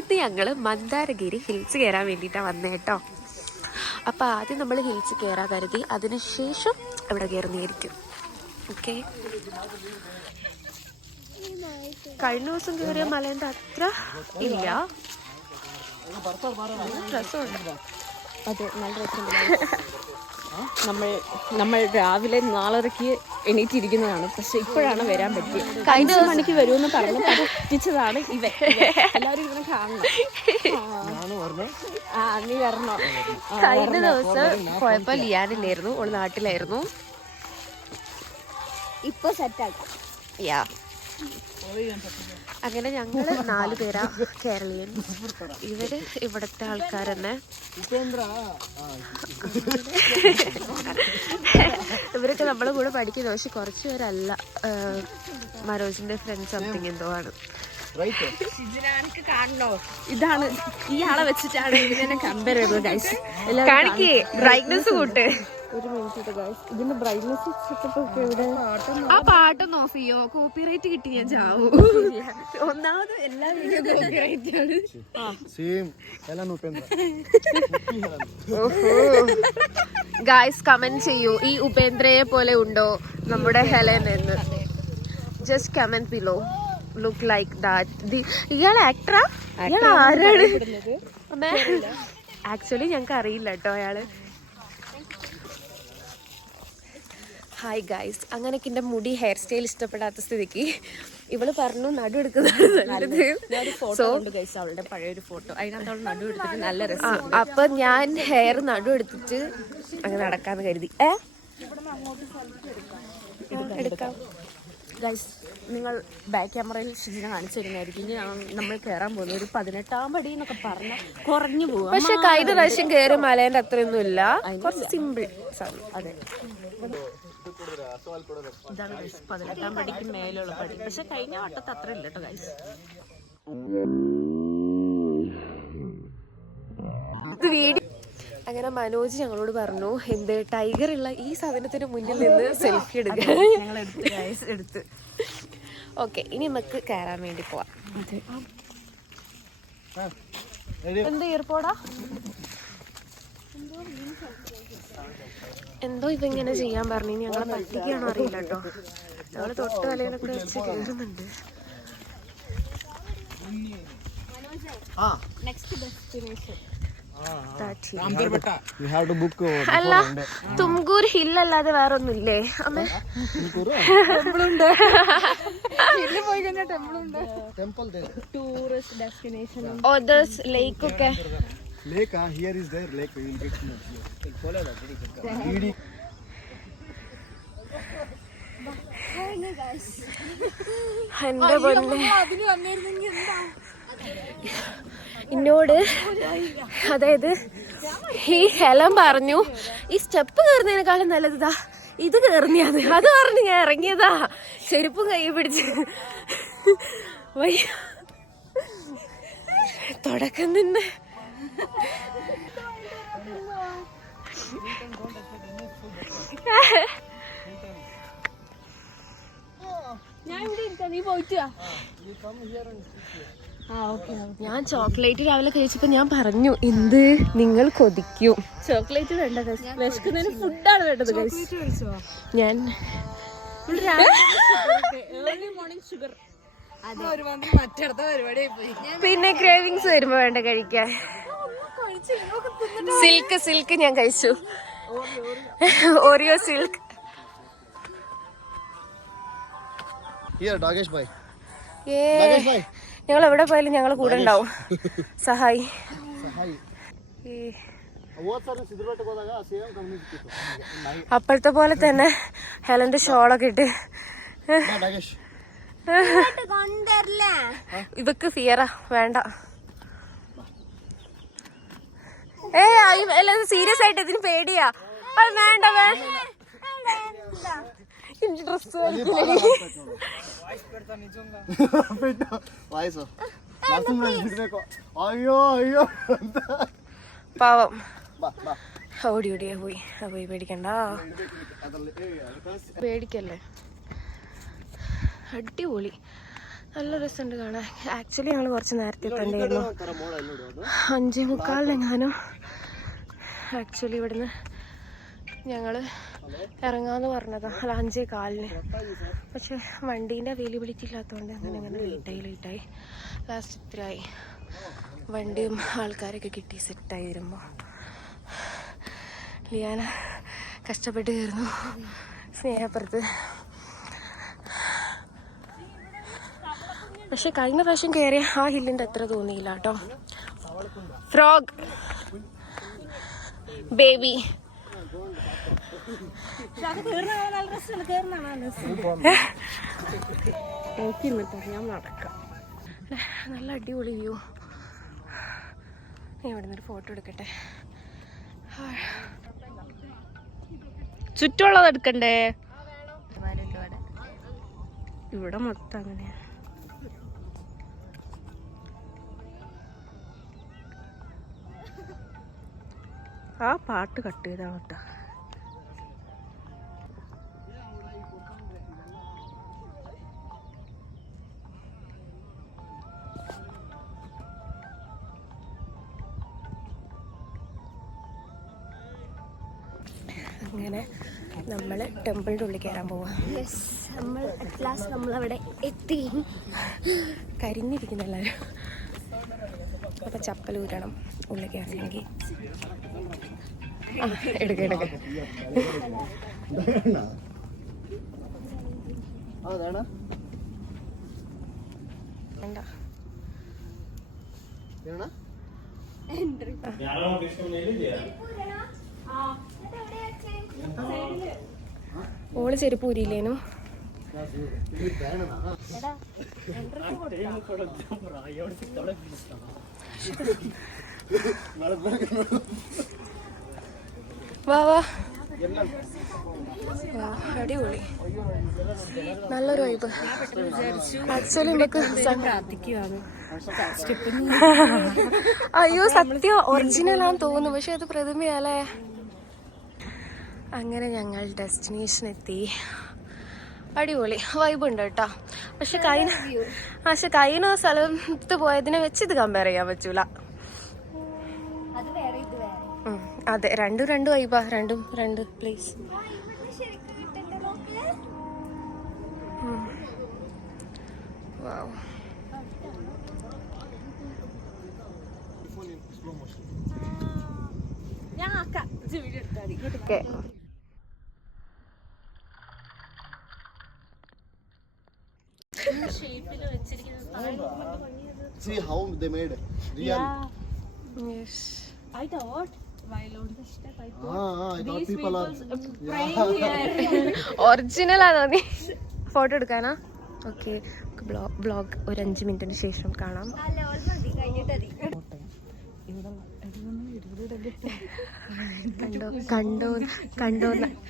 ഇത് ഞങ്ങൾ മന്ദാരഗിരി ഹിൽസ് കയറാൻ വേണ്ടിയിട്ടാണ് വന്നത് കേട്ടോ. അപ്പോൾ ആദ്യം നമ്മൾ ഹിൽസ് കയറാൻ കരുതി, അതിനുശേഷം ഇവിടെ കയറുന്നതായിരിക്കും. ഓക്കെ, കഴിഞ്ഞ ദിവസം കയറിയ മലേൻ്റെ അത്ര ഇല്ല. രസമുണ്ട്. അതെ, നല്ല രസമുണ്ട്. നമ്മൾ രാവിലെ 4:30 എണീറ്റിരിക്കുന്നതാണ്, പക്ഷെ ഇപ്പോഴാണ് വരാൻ പറ്റിയത്. കഴിഞ്ഞ മണിക്ക് വരുമെന്ന് പറഞ്ഞ് പറ്റിച്ചതാണ് ഇവ. എല്ലാവരും ഇവനെ കാണണം. നീ വരണോ? കഴിഞ്ഞ ദിവസം പോയപ്പോ ലിയാനില്ലായിരുന്നു, ഓള് നാട്ടിലായിരുന്നു. ഇപ്പൊ സെറ്റാക്കാം. യാ, അങ്ങനെ ഞങ്ങള് 4 പേരാ കേരളീയൻ. ഇവര് ഇവിടത്തെ ആൾക്കാർ തന്നെ. ഇവരൊക്കെ നമ്മളെ കൂടെ പഠിക്കുന്ന, പക്ഷെ കുറച്ച് പേരല്ല. മനോജിന്റെ ഫ്രണ്ട് സംതിങ് എന്തോ ആണ്. കാണണോ? ഇതാണ്, ഇയാളെ വെച്ചിട്ടാണ് ഇതിനെ കമ്പയർ ചെയ്തത് ഗൈസ്. കാണിക്കേ, ബ്രൈറ്റ്നസ് കൂട്ട്. ഒരു മിനിറ്റ് ഗൈസ്, ഇതിന്റെ ബ്രൈറ്റ്നസ് സെറ്റപ്പ് ഒക്കെ ഇവിടെ. ആ പാട്ടൊന്ന് ഓഫ് ചെയ്യോ? കോപ്പിറൈറ്റ് കിട്ടി ഞാൻ ചാവൂ. ഒന്നാമത് എല്ലാ വീഡിയോ കോപ്പിറൈറ്റ് ആണ്. ഗൈസ് കമന്റ് ചെയ്യൂ, ഈ ഉപേന്ദ്രയെ പോലെ ഉണ്ടോ നമ്മുടെ ഹെലൻ എന്ന്. Just comment below. Look like that. ഇയാൾ ആക്ടറാ? ഇയാൾ ആരാണ്? ആക്ച്വലി ഞങ്ങൾക്ക് അറിയില്ല കേട്ടോ അയാള്. ഹായ് ഗൈസ്, അങ്ങനെയൊക്കെ എൻ്റെ മുടി ഹെയർ സ്റ്റൈൽ ഇഷ്ടപ്പെടാത്ത സ്ഥിതിക്ക് ഇവള് പറഞ്ഞു നടു എടുക്കുന്നതാണ് നല്ലത്. അവളുടെ പഴയൊരു ഫോട്ടോ, അതിനകത്ത് അവൾ നടു എടുത്തിട്ട് നല്ല രസം. അപ്പൊ ഞാൻ ഹെയർ നടു എടുത്തിട്ട് അങ്ങനെ നടക്കാന്ന് കരുതി. എടുക്കാം ഗൈസ്. നിങ്ങൾ ബാക്ക് ക്യാമറയിൽ ഷിജിനെ കാണിച്ചു തരുന്നതായിരിക്കും. ഇനി നമ്മൾ കയറാൻ പോകുന്നത് ഒരു 18ാം പടി എന്നൊക്കെ പറഞ്ഞ കുറഞ്ഞു പോകും. പക്ഷെ കഴിഞ്ഞ പ്രാവശ്യം കയറി മലേന്റെ അത്രയൊന്നും ഇല്ല, കുറച്ച് സിമ്പിൾ. അതെ, ഇതാണ് ഗൈസ് 18ാം പടിക്ക് മേലുള്ള പടി. പക്ഷെ കഴിഞ്ഞ വട്ടത്ത് അത്ര ഇല്ല കേട്ടോ ഗൈസ്. അങ്ങനെ മനോജ് ഞങ്ങളോട് പറഞ്ഞു, എന്ത് ടൈഗർ ഉള്ള ഈ സാധനത്തിന് മുന്നിൽ നിന്ന് സെൽഫി എടുക്കുക. ഞങ്ങൾ എടുത്ത് ഓക്കെ, ഇനി നമുക്ക് കയറാൻ വേണ്ടി പോവാം. എന്ത് ഇയർപോടാ എന്തോ ഇവങ്ങനെ ചെയ്യാൻ പറഞ്ഞു. ഞങ്ങളെ പറ്റിക്കാണോ അറിയില്ല കേട്ടോ. ഞങ്ങള് തൊട്ട് വലയിലൊക്കെ വെച്ച് കയറുന്നുണ്ട്. അല്ല, തുംകൂർ ഹിൽ അല്ലാതെ വേറെ ഒന്നുമില്ലേ അമ്മ? ടൂറിസ്റ്റ് ഡെസ്റ്റിനേഷൻ, ഓതേഴ്സ് ലേക്ക് ഒക്കെ. Lake, here is there lake. We will get to know. Follow that. എന്റെ പൊന്നെ, എന്നോട് അതായത് ഈ ഹെലൻ പറഞ്ഞു, ഈ സ്റ്റെപ്പ് കയറുന്നതിനേക്കാളും നല്ലതാ ഇത് കയറുന്നതാണ്. അത് പറഞ്ഞ് ഞാൻ ഇറങ്ങിയതാ, ചെരുപ്പും കൈ പിടിച്ച്. തുടക്കം നിന്ന് ഞാൻ ഇവിടെ ഇരിക്കാം, നീ പോയിട്ട്. ഞാൻ ചോക്ലേറ്റ് രാവിലെ കഴിച്ചപ്പോ ഞാൻ പറഞ്ഞു, എന്ത് നിങ്ങൾ കൊതിക്കും. ചോക്ലേറ്റ് വേണ്ട, വിശക്കുന്നതിന് ഫുഡാണ് വേണ്ടത്. ഞാൻ പിന്നെ ക്രേവിങ്സ് വരുമ്പോ വേണ്ട കഴിക്കാൻ. സിൽക്ക് ഞാൻ കഴിച്ചു, ഓറിയോ സിൽക്ക്. ഞങ്ങൾ എവിടെ പോയാലും ഞങ്ങൾ കൂടെ ഉണ്ടാവും. സഹായി. അപ്പോഴത്തെ പോലെ തന്നെ ഹെലന്റെ ഷോളൊക്കെ ഇട്ട്. ഇവക്ക് ഫിയറാ, വേണ്ട. സീരിയസ് ആയിട്ട് ഇതിന് പേടിയാ. അത് വേണ്ട, ഡ്രസ് പാവം ഓടിയോടിയാ പോയി. പേടിക്കണ്ട, പേടിക്കല്ലേ. അടിപൊളി. നല്ല രസമുണ്ട് കാണാൻ. ആക്ച്വലി ഞങ്ങൾ കുറച്ച് നേരത്തെ തന്നെയായിരുന്നു, 5:45 ആക്ച്വലി ഇവിടുന്ന് ഞങ്ങൾ ഇറങ്ങാമെന്ന് പറഞ്ഞതാണ്. അല്ല 5:15. പക്ഷെ വണ്ടീൻ്റെ അവൈലബിലിറ്റി ഇല്ലാത്തതുകൊണ്ട് അങ്ങനെ ലേറ്റായി. ലാസ്റ്റ് ഇത്രയായി. വണ്ടിയും ആൾക്കാരൊക്കെ കിട്ടി സെറ്റായി വരുമ്പോൾ ലിയാന കഷ്ടപ്പെട്ട് കയറുന്നു സ്നേഹപ്പുറത്ത്. പക്ഷെ കഴിഞ്ഞ പ്രാവശ്യം കയറിയ ആ ഹില്ലിൻ്റെ അത്ര തോന്നിയില്ല കേട്ടോ. ഫ്രോഗ് ബേബി നോക്കി നിന്നിട്ട് ഞാൻ നടക്കാം. നല്ല അടിപൊളി വ്യൂ. ഞാൻ ഇവിടെ നിന്നൊരു ഫോട്ടോ എടുക്കട്ടെ. ചുറ്റുമുള്ളത് എടുക്കണ്ടേ? ഇവിടെ മൊത്തം അങ്ങനെയാ. ആ പാട്ട് കട്ട് ചെയ്താ കേട്ടോ. അങ്ങനെ നമ്മൾ ടെമ്പിളിൻ്റെ ഉള്ളിൽ കയറാൻ പോവാം. നമ്മളവിടെ എത്തി. കരിഞ്ഞിരിക്കുന്ന എല്ലാവരും. അപ്പം ചപ്പൽ ഊരണം ഉള്ളിൽ കയറണമെങ്കിൽ. എടുക്ക വേണ്ട ഓള് ചെരുപ്പ് ഊരിയില്ലേനു. വാ വാ, അടിപൊളി, നല്ലൊരു വൈബ്. ആക്ച്വലി നമുക്ക് അയ്യോ സത്യം ഒറിജിനലാന്ന് തോന്നുന്നു, പക്ഷെ അത് പ്രതിമയല്ലേ. അങ്ങനെ ഞങ്ങൾ ഡെസ്റ്റിനേഷൻ എത്തി. അടിപൊളി വൈബ് ഉണ്ട് കേട്ടോ. പക്ഷെ കഴിഞ്ഞ സ്ഥലത്ത് പോയതിനെ വെച്ച് ഇത് കമ്പയർ ചെയ്യാൻ പറ്റൂല. അതെ, രണ്ടും വൈബാ, രണ്ട് place. Okay, see how they made real. yes, I thought while on the step I thought I thought people are praying here. Original ആണോ നീ? ഫോട്ടോ എടുക്കാനാ? ഓക്കെ, ബ്ലോഗ് ഒരു 5 മിനിറ്റിന് ശേഷം കാണാം.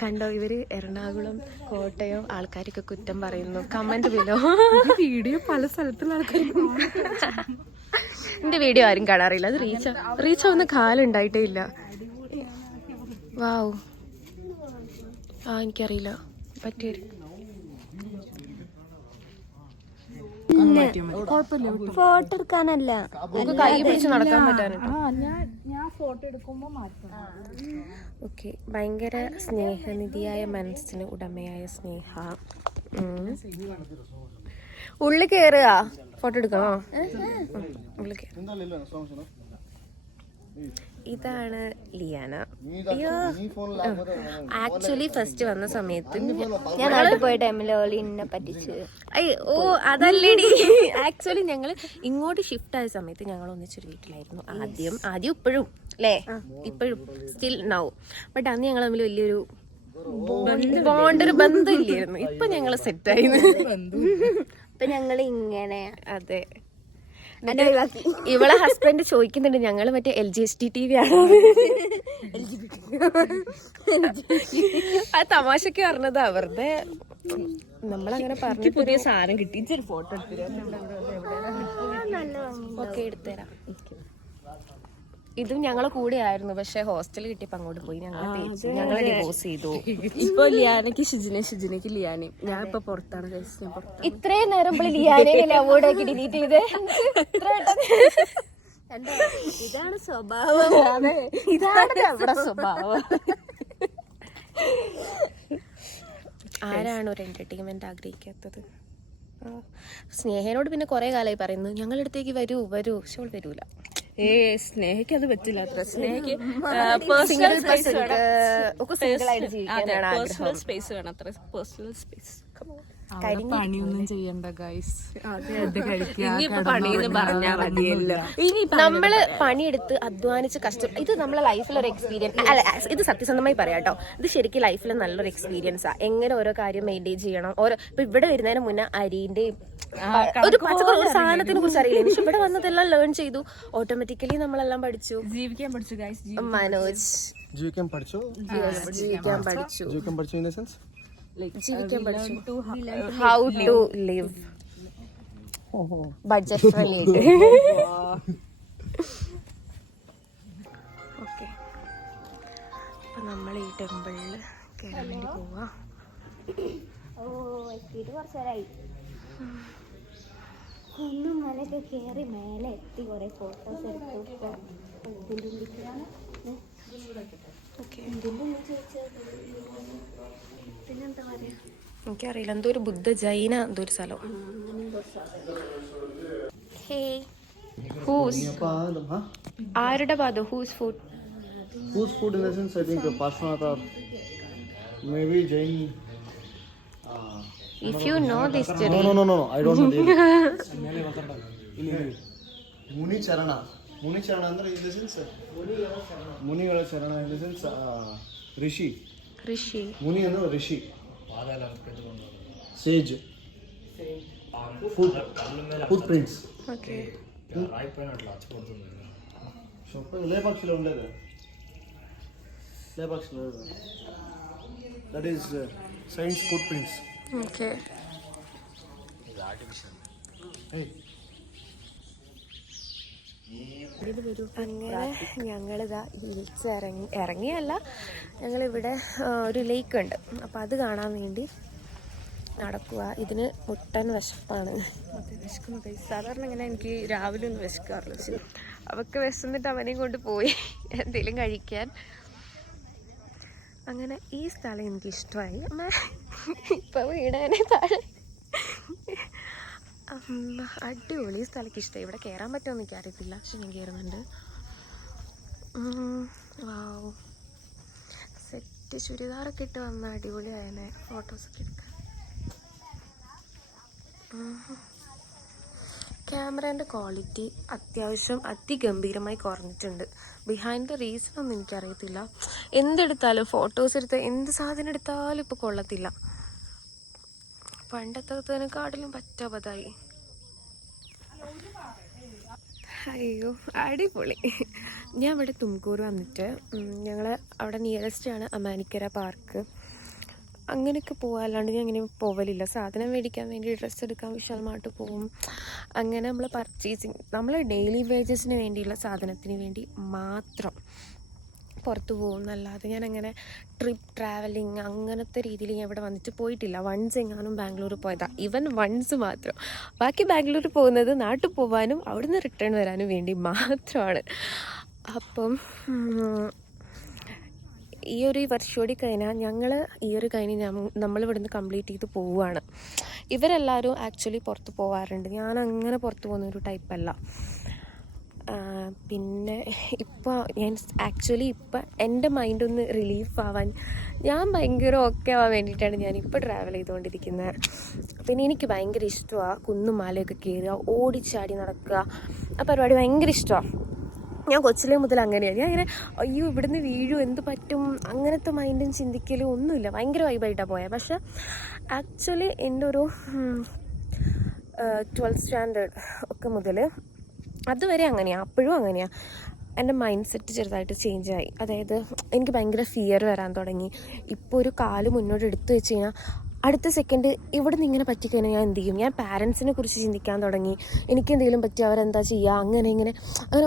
കണ്ടോ ഇവര് എറണാകുളം കോട്ടയം ആൾക്കാരൊക്കെ കുറ്റം പറയുന്നു. Comment below. വീഡിയോ പല സ്ഥലത്തുള്ള ആൾക്കാർ എന്റെ വീഡിയോ ആരും കാണാറില്ല. അത് റീച്ച് ആവുന്ന കാലം ഉണ്ടായിട്ടേ ഇല്ല. വാവ്, എനിക്കറിയില്ല പറ്റിയൊരു ഫോട്ടോ എടുക്കാനല്ല, നമുക്ക് കൈ പിടിച്ച് നടക്കാൻ പറ്റാനായിട്ട്. ഓക്കെ, ഭയങ്കര സ്നേഹനിധിയായ മനസ്സിന് ഉടമയായ സ്നേഹ. ഉള്ളിൽ കയറുക, ഫോട്ടോ എടുക്കണോ? ഉള്ളിൽ കയറുക. ഇതാണ് ലിയാന. അയ്യോ, ആക്ച്വലി ഫസ്റ്റ് വന്ന സമയത്ത് ഞാൻ നാട്ടിൽ പോയ ടൈമിൽ എന്നെ പറ്റിച്ച്. ഓ അതല്ലേടി, ആക്ച്വലി ഞങ്ങൾ ഇങ്ങോട്ട് ഷിഫ്റ്റ് ആയ സമയത്ത് ഞങ്ങൾ ഒന്നിച്ചൊരു വീട്ടിലായിരുന്നു. ആദ്യം ഇപ്പോഴും അല്ലേ, ഇപ്പോഴും സ്റ്റിൽ നൗ. ബട്ട് അന്ന് ഞങ്ങൾ തമ്മിൽ വലിയൊരു ബോണ്ടൊരു ബന്ധമില്ലായിരുന്നു. ഇപ്പൊ ഞങ്ങൾ സെറ്റായി. ഇപ്പൊ ഞങ്ങൾ ഇങ്ങനെ. അതെ, ഇവളെ ഹസ്ബൻഡ് ചോദിക്കുന്നുണ്ട് ഞങ്ങൾ മറ്റേ LGST TV ആണ്. ആ തമാശക്ക് പറഞ്ഞതാ, വെറുതെ നമ്മളങ്ങനെ പറഞ്ഞു. പുതിയ സാധനം കിട്ടി, ഫോട്ടോ എടുത്തു. ഓക്കെ, എടുത്തുതരാം. ഇതും ഞങ്ങളെ കൂടെ ആയിരുന്നു, പക്ഷെ ഹോസ്റ്റൽ കിട്ടിയപ്പോ അങ്ങോട്ട് പോയി. ഞങ്ങൾ ഡിവോഴ്സ് ചെയ്തു. ഇപ്പൊ ലിയാനയ്ക്ക് ഷിജിനയ്ക്ക് ലിയാനയും. ഞാൻ ഇപ്പൊ പുറത്താണ് കഴിച്ചത്. ഇത്രയും നേരം ലിയാനയിലെ അവാർഡ് ആക്കി ഡിലീറ്റ് ചെയ്ത് ഇതാണ് സ്വഭാവം. അതെ, ഇതാണ് നമ്മുടെ സ്വഭാവം. ആരാണ് ഒരു എന്റർടൈൻമെന്റ് ആഗ്രഹിക്കാത്തത്? സ്നേഹനോട് പിന്നെ കുറെ കാലമായി പറയുന്നു ഞങ്ങളുടെ അടുത്തേക്ക് വരൂ പക്ഷെ അവൾ വരൂല. സ്നേഹയ്ക്ക് അത് പറ്റില്ല. അത്ര സ്നേഹയ്ക്ക് പേഴ്സണൽ സ്പേസ് വേണം. അത്ര പേഴ്സണൽ സ്പേസ്. പണിയൊന്നും ചെയ്യണ്ട ഗൈസ്. നമ്മള് പണിയെടുത്ത് അധ്വാനിച്ച് ഇത് നമ്മളെ ലൈഫിലൊരു എക്സ്പീരിയൻസ് അല്ല. ഇത് സത്യസന്ധമായി പറയാം കേട്ടോ, ഇത് ശരിക്കും ലൈഫിൽ നല്ലൊരു എക്സ്പീരിയൻസാ. എങ്ങനെ ഓരോ കാര്യം മെയിൻറ്റെയിൻ ചെയ്യണം. ഇപ്പൊ ഇവിടെ വരുന്നതിന് മുന്നേ അരിന്റെയും ഒരു പച്ചക്കറി ഒരു സാധനത്തിനെ കുറിച്ച് അറിയില്ല, പക്ഷെ ഇവിടെ വന്നതെല്ലാം ലേൺ ചെയ്തു. ഓട്ടോമാറ്റിക്കലി നമ്മളെല്ലാം പഠിച്ചു. ജീവിക്കാൻ പഠിച്ചു ഗൈസ്. മനോജ് ജീവിക്കാൻ പഠിച്ചു. ജീവിക്കാൻ പഠിച്ചു. ഇൻ ദ സെൻസ് ജീവിക്കാൻ പഠിച്ചു. How to live budget friendly ആയിട്ട്. ഓക്കെ, അപ്പൊ നമ്മൾ ഈ ടെമ്പിളിൽ കയറാൻ വേണ്ടി പോവാ. കുന്നും മലയൊക്കെ കയറി മേലെ എത്തി കുറെ ഫോട്ടോസ് എടുത്തു. പിന്നെന്താ പറയാ, എനിക്കറിയില്ല, എന്തോ ഒരു ബുദ്ധ ജൈന എന്തോ ഒരു സ്ഥലം. ആരുടെ പാദം? Whose food? Whose food in the sense? I think Parshvanath or maybe Jain. If you know this story. No. I don't know. Muni Charana. Muni Charana andre in the sense. Muniಗಳ ಚರಣ in the sense Rishi. Muni ಅಂದ್ರೆ Rishi. Sage. Footprints. Okay. లేపాక్షిలో ఉండేది. That is science footprints. Okay. Hey. അങ്ങനെ ഞങ്ങളിതാ hills ഇറങ്ങിയല്ല, ഞങ്ങളിവിടെ ഒരു ലേക്ക് ഉണ്ട്, അപ്പം അത് കാണാൻ വേണ്ടി നടക്കുക. ഇതിന് മുട്ടൻ വിശപ്പാണ്. സാധാരണ ഇങ്ങനെ എനിക്ക് രാവിലെ ഒന്നും വിശക്കാറില്ല. അവൾക്ക് വിശന്നിട്ട് അവനെയും കൊണ്ട് പോയി എന്തെങ്കിലും കഴിക്കാൻ. അങ്ങനെ ഈ സ്ഥലം എനിക്കിഷ്ടമായി. ഇപ്പൊ വീണേനെ താഴെ. അടിപൊളി സ്ഥലക്ക് ഇഷ്ടമായി. ഇവിടെ കയറാൻ പറ്റുമെന്ന് എനിക്കറിയത്തില്ല, പക്ഷെ ഞാൻ കയറുന്നുണ്ട്. വാവ്, സെറ്റ് ചുരിദാറൊക്കെ ഇട്ട് വന്ന അടിപൊളിയായനെ ഫോട്ടോസൊക്കെ എടുക്കാൻ. ക്യാമറേൻ്റെ ക്വാളിറ്റി അത്യാവശ്യം അതിഗംഭീരമായി കുറഞ്ഞിട്ടുണ്ട്. ബിഹൈൻഡ് ദ റീസൺ ഒന്നും എനിക്കറിയത്തില്ല. എന്തെടുത്താലും ഫോട്ടോസ് എടുത്താൽ എന്ത് സാധനം എടുത്താലും ഇപ്പോൾ കൊള്ളത്തില്ല. പണ്ടത്തേക്കാട്ടിലും പറ്റാപതായി. അയ്യോ അടിപൊളി. ഞാൻ ഇവിടെ തുംകൂർ വന്നിട്ട് ഞങ്ങൾ അവിടെ നിയറസ്റ്റ് ആണ് അമാനിക്കര പാർക്ക്. അങ്ങനെയൊക്കെ പോകാം, അല്ലാണ്ട് ഞാൻ അങ്ങനെ പോവലില്ല. സാധനം മേടിക്കാൻ വേണ്ടി, ഡ്രസ്സ് എടുക്കാൻ വിശാൽ മാർട്ട് പോവും. അങ്ങനെ നമ്മൾ പർച്ചേസിങ്, നമ്മൾ ഡെയിലി വേജസിന് വേണ്ടിയുള്ള സാധനത്തിന് വേണ്ടി മാത്രം പുറത്ത് പോകും എന്നല്ലാതെ ഞാൻ അങ്ങനെ ട്രിപ്പ് ട്രാവലിങ് അങ്ങനത്തെ രീതിയിൽ ഞാൻ ഇവിടെ വന്നിട്ട് പോയിട്ടില്ല. വൺസ് എങ്ങാനും ബാംഗ്ലൂർ പോയതാ, ഈവൻ വൺസ് മാത്രം. ബാക്കി ബാംഗ്ലൂർ പോകുന്നത് നാട്ടിൽ പോകാനും അവിടുന്ന് റിട്ടേൺ വരാനും വേണ്ടി മാത്രമാണ്. അപ്പം ഈ ഒരു വർഷോടി കഴിഞ്ഞാൽ ഞങ്ങൾ ഈ ഒരു കഴിഞ്ഞ് നമ്മളിവിടുന്ന് കംപ്ലീറ്റ് ചെയ്ത് പോവുകയാണ്. ഇവരെല്ലാവരും ആക്ച്വലി പുറത്ത് പോകാറുണ്ട്, ഞാൻ അങ്ങനെ പുറത്ത് പോകുന്നൊരു ടൈപ്പല്ല. പിന്നെ ഇപ്പോൾ ഞാൻ ആക്ച്വലി ഇപ്പം എൻ്റെ മൈൻഡൊന്ന് റിലീഫ് ആവാൻ, ഞാൻ ഭയങ്കര ഓക്കെ ആവാൻ വേണ്ടിയിട്ടാണ് ഞാനിപ്പോൾ ട്രാവൽ ചെയ്തുകൊണ്ടിരിക്കുന്നത്. പിന്നെ എനിക്ക് ഭയങ്കര ഇഷ്ടമാണ് കുന്നും മലയൊക്കെ കയറുക, ഓടിച്ചാടി നടക്കുക. ആ പരിപാടി ഭയങ്കര ഇഷ്ടമാണ്. ഞാൻ കൊച്ചിലേ മുതൽ അങ്ങനെയാണ്. ഞാൻ അങ്ങനെ അയ്യോ ഇവിടുന്ന് വീഴും എന്ത് പറ്റും അങ്ങനത്തെ മൈൻഡും ചിന്തിക്കലും ഒന്നുമില്ല. ഭയങ്കര വൈബായിട്ടാണ് പോയത്. പക്ഷെ ആക്ച്വലി എൻ്റെ ഒരു 12th സ്റ്റാൻഡേർഡ് ഒക്കെ മുതൽ അതുവരെ അങ്ങനെയാണ്, അപ്പോഴും അങ്ങനെയാണ്. എൻ്റെ മൈൻഡ് സെറ്റ് ചെറുതായിട്ട് ചേഞ്ചായി. അതായത് എനിക്ക് ഭയങ്കര ഫിയർ വരാൻ തുടങ്ങി. ഇപ്പോൾ ഒരു കാല് മുന്നോട്ട് എടുത്തു വെച്ച് കഴിഞ്ഞാൽ അടുത്ത സെക്കൻഡ് ഇവിടെ നിന്ന് ഇങ്ങനെ പറ്റിക്കഴിഞ്ഞാൽ ഞാൻ എന്ത് ചെയ്യും? ഞാൻ പാരൻസിനെ കുറിച്ച് ചിന്തിക്കാൻ തുടങ്ങി. എനിക്കെന്തെങ്കിലും പറ്റി അവരെന്താ ചെയ്യുക, അങ്ങനെ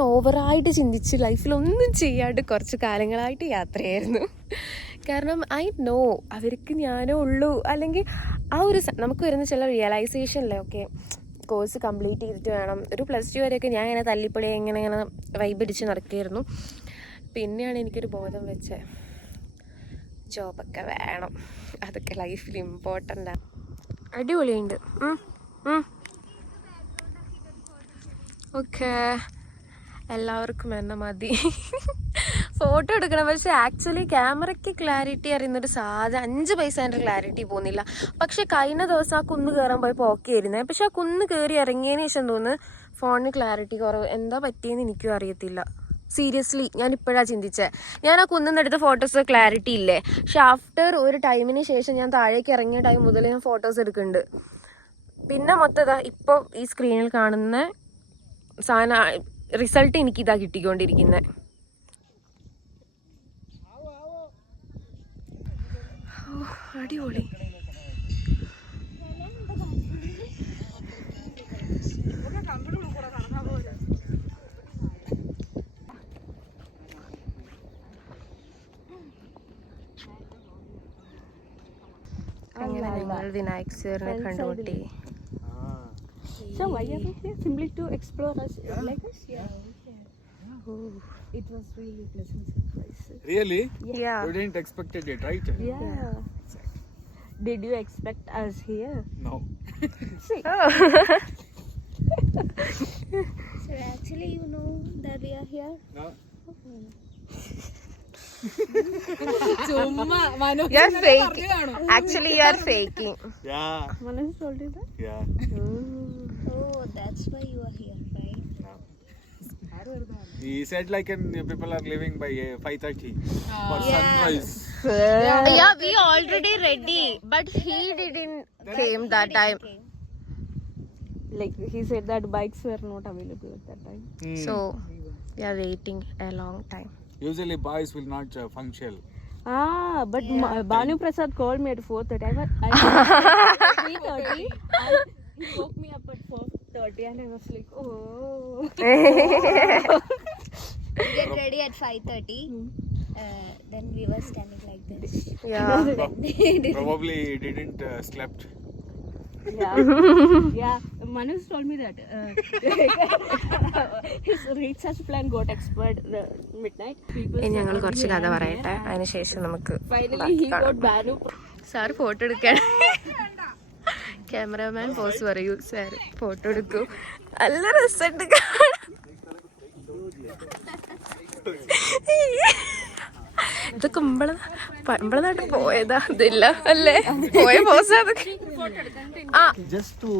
ഓവറായിട്ട് ചിന്തിച്ച് ലൈഫിലൊന്നും ചെയ്യാണ്ട് കുറച്ച് കാലങ്ങളായിട്ട് യാത്രയായിരുന്നു. കാരണം ഐ നോ അവർക്ക് ഞാനേ ഉള്ളൂ. അല്ലെങ്കിൽ ആ ഒരു നമുക്ക് വരുന്ന ചില റിയലൈസേഷനിലെ ഓക്കെ കോഴ്സ് കംപ്ലീറ്റ് ചെയ്തിട്ട് വേണം. ഒരു +2 വരെയൊക്കെ ഞാൻ ഇങ്ങനെ തല്ലിപ്പൊളി ഇങ്ങനെ വൈബടിച്ച് നടക്കുകയായിരുന്നു. പിന്നെയാണ് എനിക്കൊരു ബോധം വെച്ചത് ജോബൊക്കെ വേണം, അതൊക്കെ ലൈഫിൽ ഇമ്പോർട്ടൻ്റാണ്. അടിപൊളിയുണ്ട്. ഓക്കെ, എല്ലാവർക്കും എന്നെ മതി. ഫോട്ടോ എടുക്കണം. പക്ഷേ ആക്ച്വലി ക്യാമറയ്ക്ക് ക്ലാരിറ്റി അറിയുന്നൊരു സാധനം 5 പൈസേൻ്റെ ക്ലാരിറ്റി പോകുന്നില്ല. പക്ഷെ കഴിഞ്ഞ ദിവസം ആ കുന്ന് കയറാൻ പോയപ്പോൾ ഓക്കെ ആയിരുന്നേ. പക്ഷെ ആ കുന്ന് കയറി ഇറങ്ങിയതിന് ശേഷം തോന്നുന്നു ഫോണിന് ക്ലാരിറ്റി കുറവ്. എന്താ പറ്റിയെന്ന് എനിക്കും അറിയത്തില്ല. സീരിയസ്ലി ഞാൻ ഇപ്പോഴാണ് ചിന്തിച്ചത്. ഞാൻ ആ കുന്നിന്നെടുത്ത ഫോട്ടോസ് ക്ലാരിറ്റി ഇല്ലേ, പക്ഷെ ആഫ്റ്റർ ഒരു ടൈമിന് ശേഷം ഞാൻ താഴേക്ക് ഇറങ്ങിയ ടൈം മുതൽ ഞാൻ ഫോട്ടോസ് എടുക്കുന്നുണ്ട്. പിന്നെ മൊത്തം ഇപ്പോൾ ഈ സ്ക്രീനിൽ കാണുന്ന സാധനം റിസൾട്ട് എനിക്കിതാ കിട്ടിക്കൊണ്ടിരിക്കുന്നത്. അടിപൊളി. അങ്ങനെ ഞങ്ങൾ വിനായക് സാറിനെ കണ്ടുമുട്ടി. So why are you here? Simply to explore us like us? It was really pleasant surprise. Really? Yeah. You didn't expected it, right? Yeah. Did you expect us here? No. So actually you know that we are here. No. You're faking. Actually, you're faking. Yeah. Manoj told you that? Yeah. Oh, that's why you are here, right? He said like people are leaving by 5:30 for sunrise. Yeah, we already ready, but he didn't came that time. Like he said that bikes were not available at that time. So we are waiting a long time. Usually boys will not function. But Banu Prasad called me at 4:30. I was 3:30 and he woke me up at 4:30 and I was like, oh. We get ready at 5:30. Then we were standing like this. Yeah. Probably he didn't slept. Yeah. Manoj told me that his research plan got expired midnight. ഞങ്ങൾ കുറച്ച് കഥ പറയട്ടെ, അതിനുശേഷം നമുക്ക് Finally he got Banu. Sir photo എടുക്കാൻ. Cameraman pose പറയൂ, sir photo എടുക്കൂ. നല്ല രസമുണ്ട് കാണാൻ. ഇതൊക്കെ നമ്മളെ പോയതാ, ഇതില്ല അല്ലേ, പോയ പോസാ അതൊക്കെ. Just to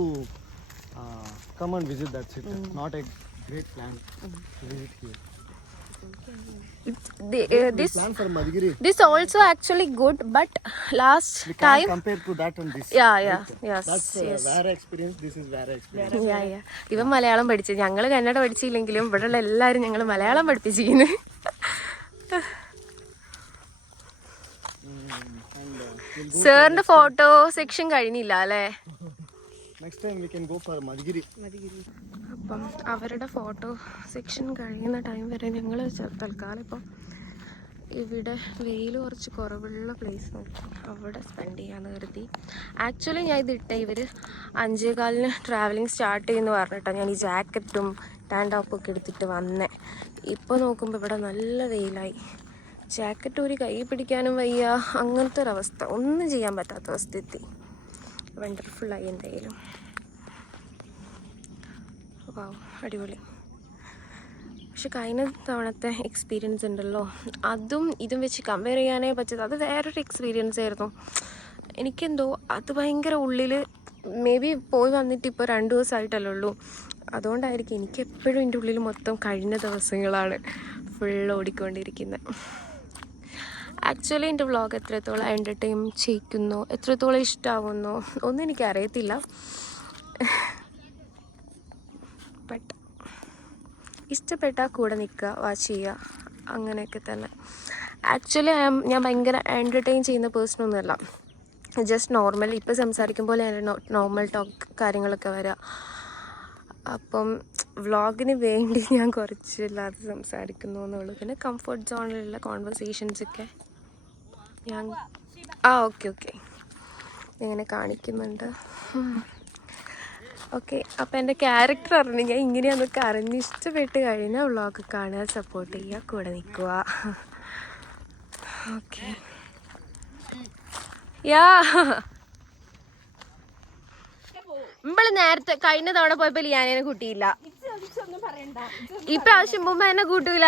come and visit, that's it. Not a great plan to visit here. Plan for Madhugiri. This also actually good, but last We can't time compare to that and this. yeah yes That's rare experience. This is rare experience. yeah ഇവൻ മലയാളം പഠിച്ചു, ഞങ്ങൾ കന്നഡ പഠിച്ചില്ലെങ്കിലും ഇവിടെയുള്ള എല്ലാവരും ഞങ്ങൾ മലയാളം പഠിപ്പിച്ചിരിക്കുന്നു. സാറിന്റെ photo section കഴിഞ്ഞില്ല അല്ലേ? Next time we can go for Madhugiri. അപ്പം അവരുടെ ഫോട്ടോ സെക്ഷൻ കഴിയുന്ന ടൈം വരെ ഞങ്ങൾ തൽക്കാലം ഇപ്പം ഇവിടെ വെയിൽ കുറച്ച് കുറവുള്ള പ്ലേസ് നോക്കി അവിടെ സ്പെൻഡ് ചെയ്യാമെന്ന് കരുതി. ആക്ച്വലി ഞാൻ ഇതിട്ട ഇവർ 5:15 ട്രാവലിംഗ് സ്റ്റാർട്ട് ചെയ്യുമെന്ന് പറഞ്ഞിട്ടാണ് ഞാൻ ഈ ജാക്കറ്റും ടാൻ ടോപ്പൊക്കെ എടുത്തിട്ട് വന്നേ. ഇപ്പോൾ നോക്കുമ്പോൾ ഇവിടെ നല്ല വെയിലായി. ജാക്കറ്റ് ഒരു കൈ പിടിക്കാനും വയ്യ, അങ്ങനത്തെ ഒരവസ്ഥ, ഒന്നും ചെയ്യാൻ പറ്റാത്ത അവസ്ഥ എത്തി. വണ്ടർഫുള്ളായി എന്തായാലും. വാവ്, അടിപൊളി. പക്ഷെ കഴിഞ്ഞ തവണത്തെ എക്സ്പീരിയൻസ് ഉണ്ടല്ലോ, അതും ഇതും വെച്ച് കമ്പയർ ചെയ്യാനേ പറ്റത്. അത് വേറൊരു എക്സ്പീരിയൻസ് ആയിരുന്നു. എനിക്കെന്തോ അത് ഭയങ്കര ഉള്ളിൽ, മേ ബി പോയി വന്നിട്ട് ഇപ്പോൾ 2 ദിവസമായിട്ടല്ലേ ഉള്ളൂ, അതുകൊണ്ടായിരിക്കും എനിക്ക് എപ്പോഴും എൻ്റെ ഉള്ളിൽ മൊത്തം കഴിഞ്ഞ ദിവസങ്ങളാണ് ഫുൾ ഓടിക്കൊണ്ടിരിക്കുന്നത്. ആക്ച്വലി എൻ്റെ വ്ളോഗ് എത്രത്തോളം എൻ്റർടൈൻ ചെയ്യിക്കുന്നോ, എത്രത്തോളം ഇഷ്ടമാവുന്നോ ഒന്നും എനിക്കറിയത്തില്ല. ബട്ട് ഇഷ്ടപ്പെട്ടാൽ കൂടെ നിൽക്കുക, വാച്ച് ചെയ്യുക, അങ്ങനെയൊക്കെ തന്നെ. ആക്ച്വലി ഞാൻ ഭയങ്കര എൻ്റർടൈൻ ചെയ്യുന്ന പേഴ്സണൊന്നുമല്ല. ജസ്റ്റ് നോർമൽ ഇപ്പം സംസാരിക്കുമ്പോൾ നോർമൽ ടോക്ക് കാര്യങ്ങളൊക്കെ വരാം. അപ്പം വ്ളോഗിന് വേണ്ടി ഞാൻ കുറച്ചില്ലാതെ സംസാരിക്കുന്നു എന്നുള്ളൂ. പിന്നെ കംഫർട്ട് സോണിലുള്ള കോൺവെർസേഷൻസൊക്കെ ഞാൻ ഓക്കെ ഇങ്ങനെ കാണിക്കുന്നുണ്ട്. ഓക്കെ, അപ്പം എൻ്റെ ക്യാരക്ടർ അറിഞ്ഞ് ഞാൻ ഇങ്ങനെയാണെന്നൊക്കെ അറിഞ്ഞ് ഇഷ്ടപ്പെട്ട് കഴിഞ്ഞാൽ വ്ളോഗ് കാണുക, സപ്പോർട്ട് ചെയ്യുക, കൂടെ നിൽക്കുക. ഓക്കെ യാ നമ്മള് നേരത്തെ കഴിഞ്ഞ തവണ പോയപ്പോ ലിയാനെ കൂട്ടിയില്ല. ഇപ്രാവശ്യം പോകുമ്പോ എന്നെ കൂട്ടൂല.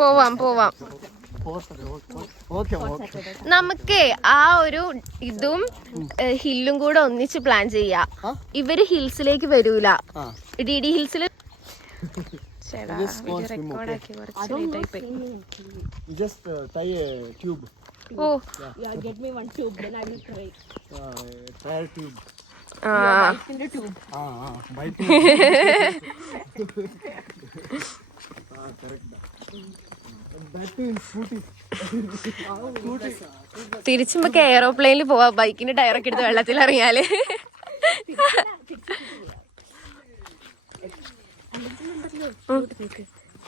പോവാം നമുക്ക് ആ ഒരു ഇതും ഹില്ലും കൂടെ ഒന്നിച്ച് പ്ലാൻ ചെയ്യാം. ഇവര് ഹിൽസിലേക്ക് വരൂല. DD ഹിൽസിൽ റെക്കോർഡാക്കി കുറച്ച് ലേറ്റായി പോയി. Just tie a tube. Oh Get me one tube, then I will try. Trial tube. In the tube. Bite. Correct. That too in scooty. തിരിച്ച് നമുക്ക് എയറോപ്ലെയിനിൽ പോവാം. ബൈക്കിന്റെ ടയറൊക്കെ എടുത്ത് വെള്ളത്തിൽ അറിയാല്.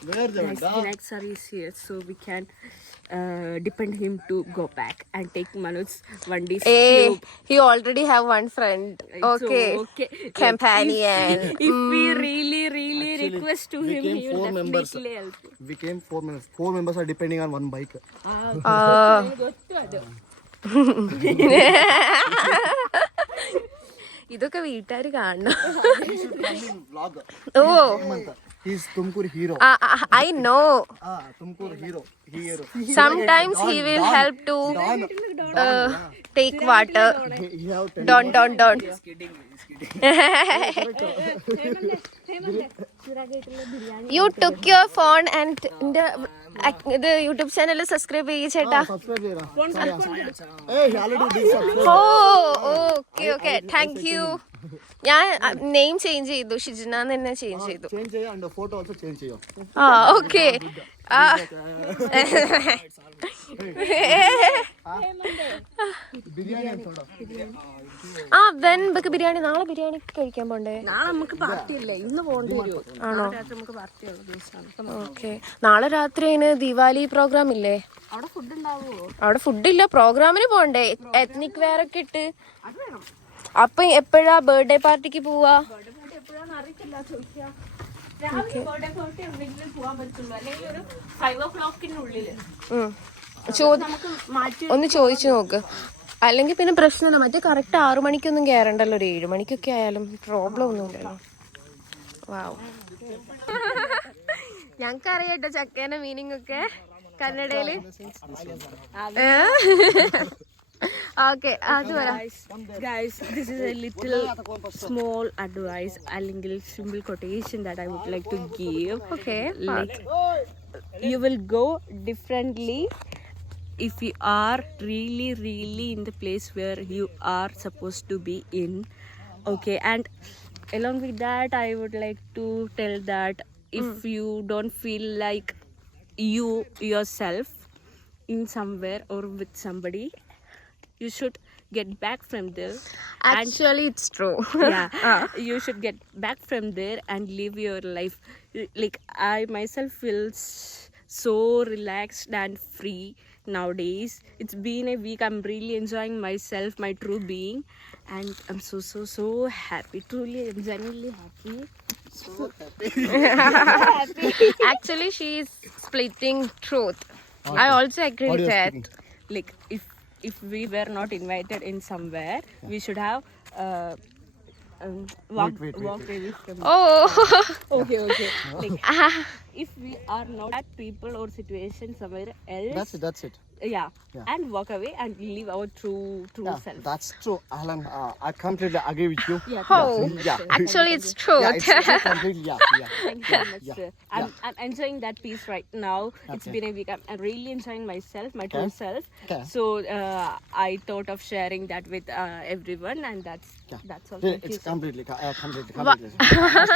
Where the Vinayak is here, so we can depend him to go back and take Manoj's one day. He already have one friend. Okay. Companion. If we really request to him, he will definitely help. We came 4 members. 4 members are depending on one bike. ഇതൊക്കെ വീട്ടുകാര് കാണണം. ഓ He's Tumkur hero. I know. Tumkur hero. Sometimes he will help to take water. He have Don't. You took your phone and the YouTube channel subscribe ചെയ്യ് ചേട്ടാ. subscribe ചെയ്യണം. Hey, he already did subscribe. Okay. Thank you. ഞാൻ name change ചെയ്തു. ഷിജിന തന്നെ change ചെയ്തു. Change ചെയ്യാം and photo also change ചെയ്യാം. Okay. Biryani തോടാ. നമുക്ക് ബിരിയാണി നാളെ ബിരിയാണി കഴിക്കാൻ പോണ്ടേ? നാളെ നമുക്ക് പാർട്ടിയല്ലേ, ഇന്ന് പോകേണ്ടി വരും. ആണോ? നമുക്ക് പാർട്ടിയുള്ള ദിവസമാണ്. ഓക്കെ. നാളെ രാത്രി അതിന് ദിവാലി പ്രോഗ്രാം ഇല്ലേ? അവിടെ ഫുഡ് ഉണ്ടാവുമോ? അവിടെ ഫുഡില്ല. പ്രോഗ്രാമിന് പോണ്ടേ? എത്നിക് വെയർ ഒക്കെ ഇട്ട്. അപ്പൊ എപ്പോഴാ ബർത്ത്ഡേ പാർട്ടിക്ക് പോവാ? എപ്പോഴാന്ന് അറിയത്തില്ല, ചോദിക്കാം. രാവിലെ ബർത്ത്ഡേ പാർട്ടി ഉണ്ടെങ്കിലും പോകാൻ പറ്റുള്ളൂ, അല്ലെങ്കിൽ ഒരു 5 o'clockനുള്ളില് ഒന്ന് ചോദിച്ചു നോക്ക്. അല്ലെങ്കിൽ പിന്നെ പ്രശ്നമില്ല. മറ്റേ കറക്റ്റ് 6 മണിക്കൊന്നും കയറണ്ടല്ലോ. ഒരു 7 മണിക്കൊക്കെ ആയാലും പ്രോബ്ലം ഒന്നുമില്ലല്ലോ. വാവ്. ഞങ്ങൾക്ക് അറിയാട്ടോ ചക്കേന്റെ മീനിങ് ഒക്കെ കന്നഡയില്. ഓക്കെ, അത് പറയാം. Guys, this is a little small advice, അല്ലെങ്കിൽ simple quotation that I would like to give. Okay. Like, you will go differently if you are really in the place where you are supposed to be in. Okay, and along with that, I would like to tell that if you don't feel like you yourself in somewhere or with somebody, you should get back from there. Actually, it's true. You should get back from there and live your life. Like, I myself feel so relaxed and free nowadays. It's been a week. I'm really enjoying myself, my true being, and I'm so happy. Truly, I'm genuinely happy. So happy. Actually, she is splitting truth. I also agree with that. Like, if we were not invited in somewhere, we should have walked away from. Oh. Okay. Like, if we are not at people or situation somewhere else, That's it. yeah, and walk away and live our true self. That's true, Alan. I completely agree with you. Oh. Actually, it's true. It's completely, Thank you so much, sir. I'm enjoying that piece right now. It's been a week. I'm really enjoying myself, my true self. Okay. So I thought of sharing that with everyone, and that's all. Thank you, It's sir. completely. Nice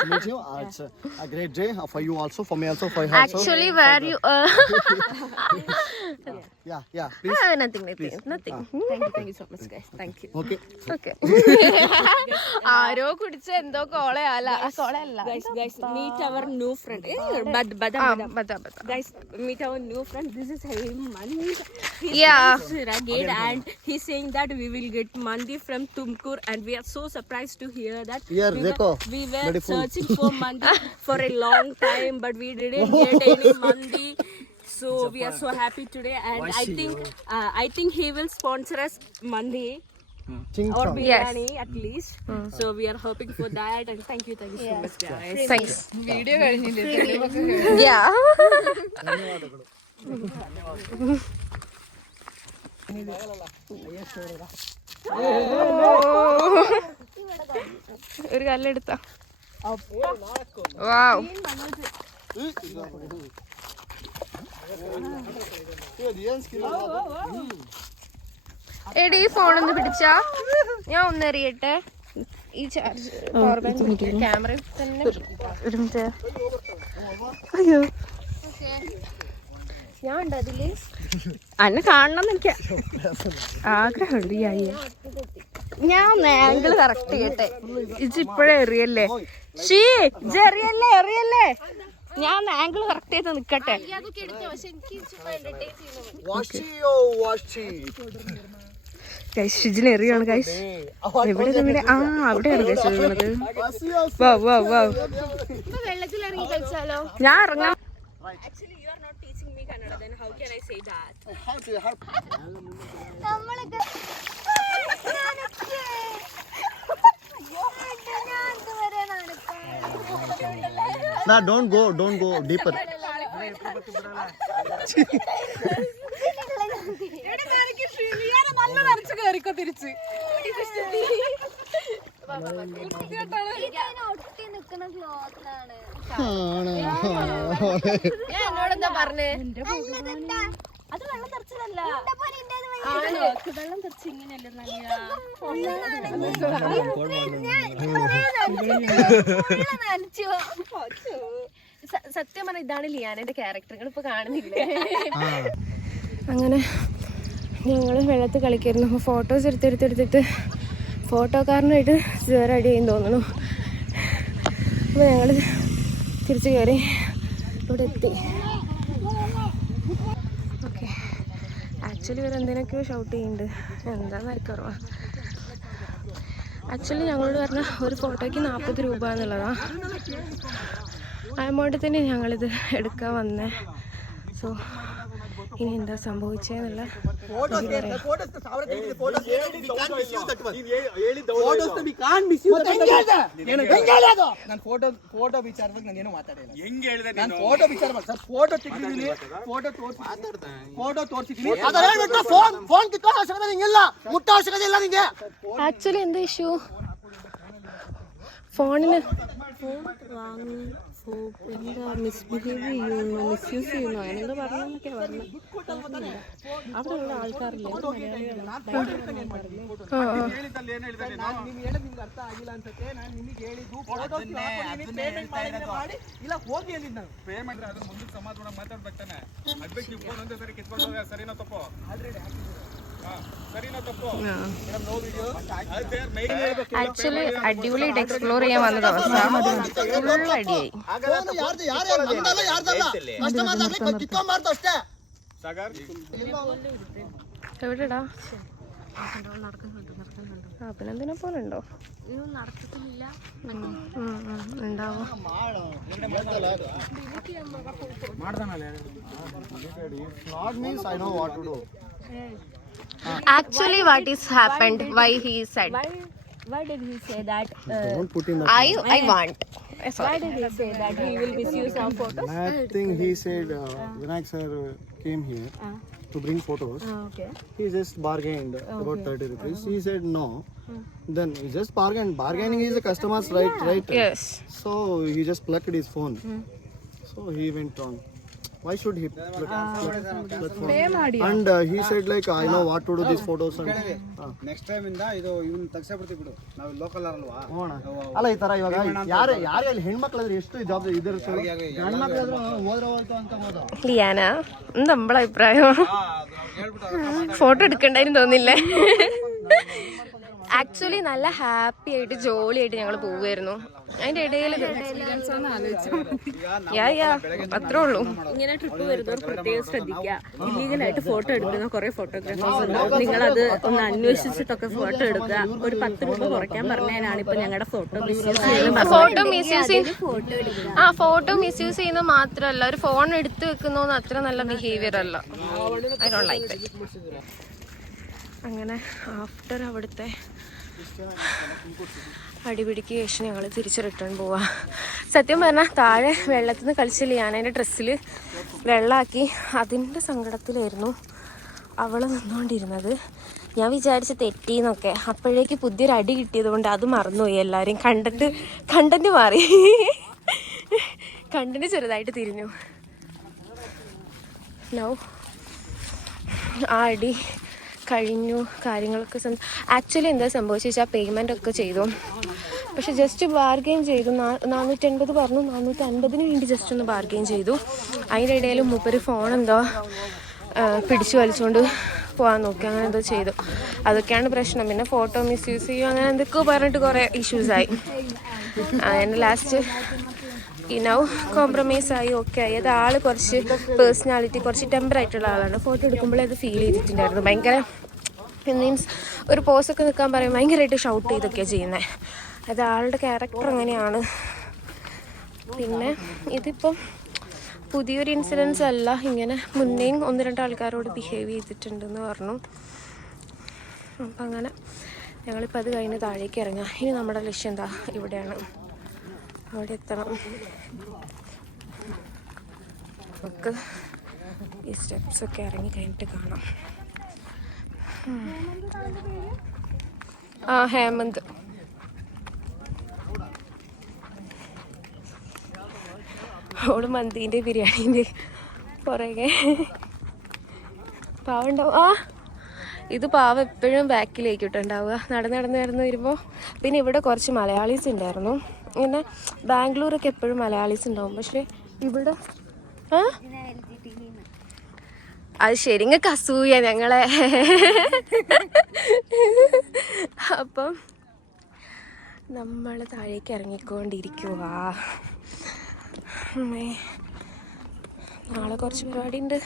to meet you. It's a great day for you also, for me also, for her also. Actually, where you Yeah, please. Nothing. Thank you so much, guys. Thank you. Okay. Okay. ആരോ കുടിച്ച എന്തോ കോളയല്ല കോളയല്ല Guys, meet our new friend. Guys, meet our new friend. This is Hemant. Yeah. He's rugged and he's saying that we will get mandi from Tumkur, and we are so surprised to hear that. Here, Dekho. We were Beautiful. searching for mandi for a long time, but we didn't get any mandi. So we are so happy today, and I think he will sponsor us mandi Ching or chong. biryani at least. So we are hoping for that, and thank you so much, guys. Thanks. Video കഴിഞ്ഞില്ലേ? Yeah. ഒരു കല്ലെടുത്ത വാവ് എടി ഈ ഫോണൊന്ന് പിടിച്ചാ ഞാൻ ഒന്നെറിയട്ടെ ഈ charge power bank camera തന്നെ ഒരു minute അയ്യോ ഞാൻ ഉണ്ട് അതില് അന്നെ കാണണം എനിക്ക് ആഗ്രഹമുണ്ട് ഈ അയ്യ ഞാൻ ആംഗിൾ കറക്റ്റ് ചെയ്യട്ടെ ഇത് ഇപ്പോഴേ എറിയല്ലേ ഷീ എറിയല്ലേ ഞാൻ ആംഗിൾ കറക്റ്റ് ചെയ്ത് നിക്കട്ടെ ഷിജിന് എറിയാണ് ഗൈസ് എവിടെ അവിടെയാണ് ഗൈസ് എറിയുന്നത് വെള്ളത്തിലിറങ്ങി കളിച്ചാലോ ഞാൻ ഇറങ്ങാം Actually, you are not teaching me Kannada, then how can I say that? Nah, don't go deeper. എന്നോടെന്താ പറഞ്ഞേ അത് വെള്ളം തെറിച്ചതല്ല വെള്ളം തെറിച്ച് ഇങ്ങനെയല്ലേ സത്യം പറഞ്ഞ ഇതാണ് ലിയാനയുടെ ക്യാരക്ടറുകൾ ഇപ്പൊ കാണുന്നില്ലേ അങ്ങനെ ഞങ്ങൾ വെള്ളത്തിൽ കളിക്കായിരുന്നു അപ്പോൾ ഫോട്ടോസ് എടുത്തെടുത്തിട്ട് ഫോട്ടോക്കാരനായിട്ട് വേറെ അടി ചെയ്യുന്നു തോന്നുന്നു അപ്പോൾ ഞങ്ങൾ തിരിച്ചു കയറി ഇവിടെ എത്തി ഓക്കെ ആക്ച്വലി ഇവർ എന്തിനൊക്കെയോ ഷൗട്ട് ചെയ്യുന്നുണ്ട് എന്താണെന്ന് ആർക്കറിയാം ആക്ച്വലി ഞങ്ങളോട് പറഞ്ഞ ഒരു ഫോട്ടോയ്ക്ക് 40 രൂപ എന്നുള്ളതാണ് ആ എമൗണ്ടിൽ തന്നെ ഞങ്ങളിത് എടുക്കാൻ വന്നേ സോ ഇനി എന്താ സംഭവിച്ചെന്നുള്ള ಫೋಟೋ ವಿಚಾರದಾಗ ನಾನೇನು ಮಾತಾಡಿಲ್ಲ ನಾನು ಫೋಟೋ ವಿಚಾರ ಸರ್ ಫೋಟೋ ತೆಗಿದೀನಿ ಫೋಟೋ ತೋರಿಸಿದೀನಿ ಫೋನ್ ಕಿತ್ತೋ ಅವಶ್ಯಕತೆ ನಿಂಗಿಲ್ಲ ಮುಟ್ಟೋ ಅವಶ್ಯಕತೆ ಇಲ್ಲ ನಿಂಗೆ ആക്ച്വലി എന്താ ഇഷ്യൂ ഫോണിന് എന്താ മിസ്ബിഹേവ് ചെയ്യുന്നു മിസ്യൂസ് ചെയ്യുന്നു അങ്ങനെ എന്താ പറഞ്ഞൊക്കെയാ പറഞ്ഞത് അവിടെയുള്ള ആൾക്കാരില്ലേ ಅರ್ಥ ಆಗಿಲ್ಲ ಅನ್ಸುತ್ತೆ ನಾನು ನಿಮಗೆ ಹೇಳಿದ್ದು ಇಲ್ಲ ಹೋಗಿ ಅಂದಿದ್ದು ನಾನು ಪೇಮೆಂಟ್ ಅದ್ರ ಮುಂದೆ ಸಮಾಧಾನ ಮಾತಾಡ್ಬೇಕು ತಾನೆ ಅದ್ಬೇಕು ನೀವು ಫೋನ್ ಒಂದೇ ಸರಿ ಕಿತ್ಕೊಂಡು ಸರಿನೋ ತಪ್ಪೋ ಸರಿನೋ ತಪ್ಪೋ ನೋ ವಿಡಿಯೋ ആക്ച്വലി അടിപൊളിയായിട്ട് എക്സ്പ്ലോർ ചെയ്യാൻ വന്ന ദിവസം ഫുൾ അടിയായി എവിടെടാ പിന്നെന്തിനെ പോലെ ഉണ്ടോ നടക്കത്തില്ല ഉണ്ടാവും Actually, what is happened? Why he said? Why did he say that? Don't put in I want. Why did he say that he will misuse our photos? Nothing. He said Vinayak sir came here to bring photos. Okay. He just bargained about 30 rupees. He said no. Then he just bargained. Bargaining is a customer's right? Yes. So he just plucked his phone. So he went wrong. Why should he and he said like I know what to do these photos and next time ಇಂದ ಇದು ಇವನ್ ತೆಗ್ಸಬಿಡ್ತೀವಿ ಬಿಡು, ನಾವು local ಅಲ್ವಾ. ಅಲ್ಲ ಈ ತರ ಇವಾಗ ಯಾರೇ ಅಲ್ಲಿ ಹೆಣ್ಮಕ್ಳಾದ್ರೆ ಎಷ್ಟು ಜವಾಬ್ದಾರಿ ಇದಿರುತ್ತೆ, ಗಂಡ್ಮಕ್ಳಾದ್ರೂ ಹೋದ್ರೆ ಹೋಯ್ತು ಅಂತ ಹೋದ. ലിയാന നമ്മളെ അഭിപ്രായം ഫോട്ടോ എടുക്കണ്ടായിരുന്നു തോന്നില്ലേ? ആക്ച്വലി നല്ല ഹാപ്പി ആയിട്ട് ജോളിയായിട്ട് ഞങ്ങൾ പോവുമായിരുന്നു. അതിന്റെ ഇടയിൽ അത്രേ ഉള്ളൂ. ഇങ്ങനെ ട്രിപ്പ് വരുന്നവർ പ്രത്യേകം ശ്രദ്ധിക്കുക. ഇല്ലീഗലായിട്ട് ഫോട്ടോ എടുക്കുന്ന കുറെ ഫോട്ടോഗ്രാഫേഴ്സ് ഉണ്ടാവും. നിങ്ങളത് ഒന്ന് അന്വേഷിച്ചിട്ടൊക്കെ ഫോട്ടോ എടുക്കുക. ഒരു 10 രൂപ കുറയ്ക്കാൻ പറഞ്ഞതിനാണ് ഇപ്പൊ ഞങ്ങളുടെ ഫോട്ടോ മിസ്യൂസ് ചെയ്യുന്നത്. ഫോട്ടോ മിസ്യൂസ് ചെയ്യുന്നത് മാത്രമല്ല, ഒരു ഫോൺ എടുത്തു വെക്കുന്നോന്ന് അത്ര നല്ല ബിഹേവിയർ അല്ല. അങ്ങനെ ആഫ്റ്റർ അവിടുത്തെ അടിപിടിക്ക് ശേഷം ഞങ്ങൾ തിരിച്ച് റിട്ടേൺ പോവാ. സത്യം പറഞ്ഞാൽ താഴെ വെള്ളത്തിൽ നിന്ന് കളിച്ചില്ല, ഞാൻ എൻ്റെ ഡ്രസ്സിൽ വെള്ളമാക്കി. അതിൻ്റെ സങ്കടത്തിലായിരുന്നു അവൾ നിന്നുകൊണ്ടിരുന്നത്. ഞാൻ വിചാരിച്ച് തെറ്റിന്നൊക്കെ. അപ്പോഴേക്ക് പുതിയൊരു അടി കിട്ടിയത് കൊണ്ട് അത് മറന്നുപോയി. എല്ലാവരും കണ്ടന്റ് മാറി, കണ്ടന്റ് ചെറുതായിട്ട് തിരിഞ്ഞു. നോ ആ അടി കഴിഞ്ഞു. കാര്യങ്ങളൊക്കെ ആക്ച്വലി എന്താ സംഭവിച്ചു വെച്ചാൽ പേയ്മെൻ്റ് ഒക്കെ ചെയ്തു, പക്ഷെ ജസ്റ്റ് ബാർഗെയിൻ ചെയ്തു. 480 പറഞ്ഞു, 450 വേണ്ടി ജസ്റ്റ് ഒന്ന് ബാർഗെയിൻ ചെയ്തു. അതിൻ്റെ ഇടയിൽ മൂപ്പര് ഫോൺ എന്തോ പിടിച്ചു വലിച്ചുകൊണ്ട് പോകാൻ നോക്കി, അങ്ങനെ എന്തോ ചെയ്തു. അതൊക്കെയാണ് പ്രശ്നം. പിന്നെ ഫോട്ടോ മിസ്യൂസ് ചെയ്യും, അങ്ങനെ എന്തൊക്കെയോ പറഞ്ഞിട്ട് കുറേ ഇഷ്യൂസായി. അങ്ങനെ ലാസ്റ്റ് കോംപ്രമൈസ് ആയി, ഓക്കെ ആയി. അത് ആൾ കുറച്ച് പേഴ്സണാലിറ്റി കുറച്ച് ടെമ്പർ ആയിട്ടുള്ള ആളാണ്. ഫോട്ടോ എടുക്കുമ്പോഴേ അത് ഫീൽ ചെയ്തിട്ടുണ്ടായിരുന്നു. ഭയങ്കര മീൻസ് ഒരു പോസൊക്കെ നിൽക്കാൻ പറയും ഭയങ്കരമായിട്ട് ഷൗട്ട് ചെയ്തൊക്കെയാണ് ചെയ്യുന്നത്. അത് ആളുടെ ക്യാരക്ടർ അങ്ങനെയാണ്. പിന്നെ ഇതിപ്പം പുതിയൊരു ഇൻസിഡൻസ് അല്ല, ഇങ്ങനെ മുന്നേയും 1-2 ആൾക്കാരോട് ബിഹേവ് ചെയ്തിട്ടുണ്ടെന്ന് പറഞ്ഞു. അപ്പം അങ്ങനെ ഞങ്ങളിപ്പോൾ അത് കഴിഞ്ഞ് താഴേക്ക് ഇറങ്ങാം. ഇനി നമ്മുടെ ലക്ഷ്യം എന്താ, ഇവിടെയാണ്, അവിടെ എത്തണം. നമുക്ക് ഈ സ്റ്റെപ്സൊക്കെ ഇറങ്ങി കഴിഞ്ഞിട്ട് കാണാം. ഹേമന്ത് അവള് മന്തിൻ്റെ ബിരിയാണീൻ്റെ പുറകെ പാവുണ്ടാവും. ഇത് പാവ എപ്പോഴും ബാക്കിലേക്കിട്ടുണ്ടാവുക. നടന്ന് വരുമ്പോൾ. പിന്നെ ഇവിടെ കുറച്ച് മലയാളീസ് ഉണ്ടായിരുന്നു. ഇങ്ങനെ ബാംഗ്ലൂരൊക്കെ എപ്പോഴും മലയാളീസ് ഉണ്ടാവും, പക്ഷെ ഇവിടെ അത് ശരി, ഇങ്ങക്ക് അസൂയ ഞങ്ങളെ. അപ്പം നമ്മൾ താഴേക്ക് ഇറങ്ങിക്കൊണ്ടിരിക്കുക. നാളെ കുറച്ച് പരിപാടി ഉണ്ട്.